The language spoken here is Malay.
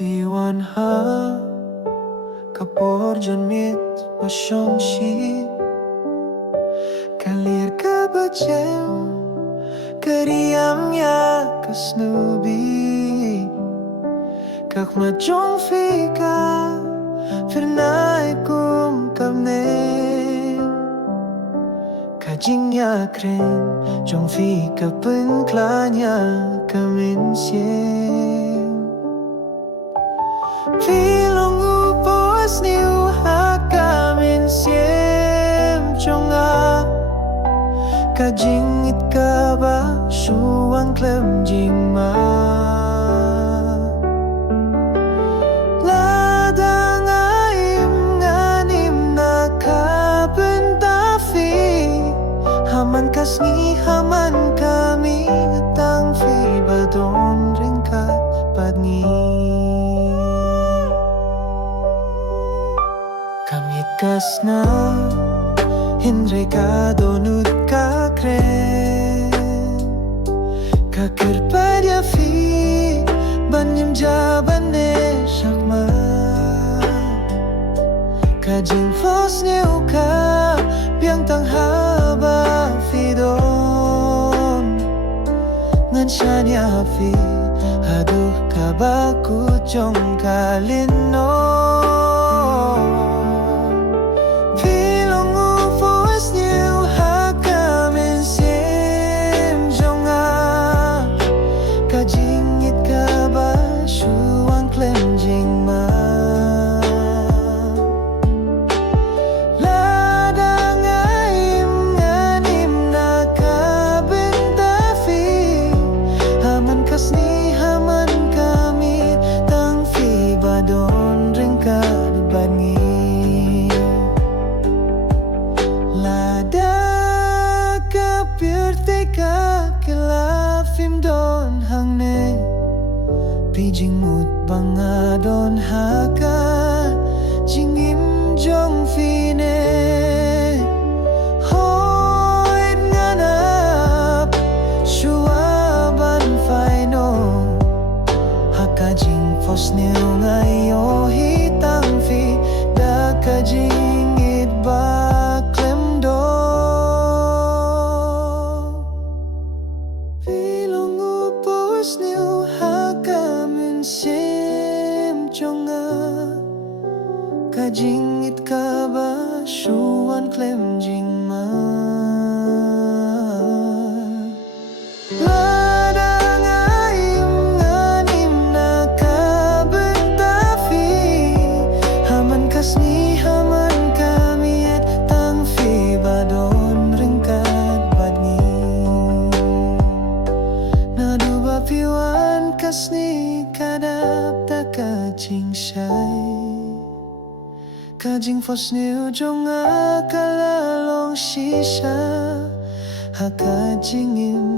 Phi Wan Ha Kaporjan mit Pasyong Shi Kalir ka bajem Kariam ya kasnubi Kak majong Phi ka Fernai kum kamne Kajing ya kren Jong Phi ka penklanya kamin siem Phi long upos ni uha kamin siem chonga Kajing it ka ba suang klem jing ma Ladang aim nganim na kabenta Phi Haman kasni haman kami ngatang Phi badon ringkat padngi Kami kasna Hindre ka donut ka kren Kakir padya Phi Banyam jabane shakma Kajing fos niu ka Biang tang haba Phi don Ngan shanya Phi Aduh kabaku jong kalino Kajingit ka ba suang cleansing ma Ladang aim nganim na kabenta Phi Haman kasni haman kami tang Phi badon ringkat bangi Lada kapirte ka kilafim don hangne Pijing mut banga don haka Jingim jong Phi ne Hoit nganap Shuaban Phai no Haka jing fos nil ngayo hitang Phi Da ka jing it ba klem do Nil haka min sim chonga Kajing it ka ba shuan klem jing ma Ladang aim nganim na kabenta Phi Haman kasni haman kami et tang Phi badon ringkat badni Phi Wan kasni kadap ta kajing shai Kajing fos niu jonga kalalong shisha Ha kajing im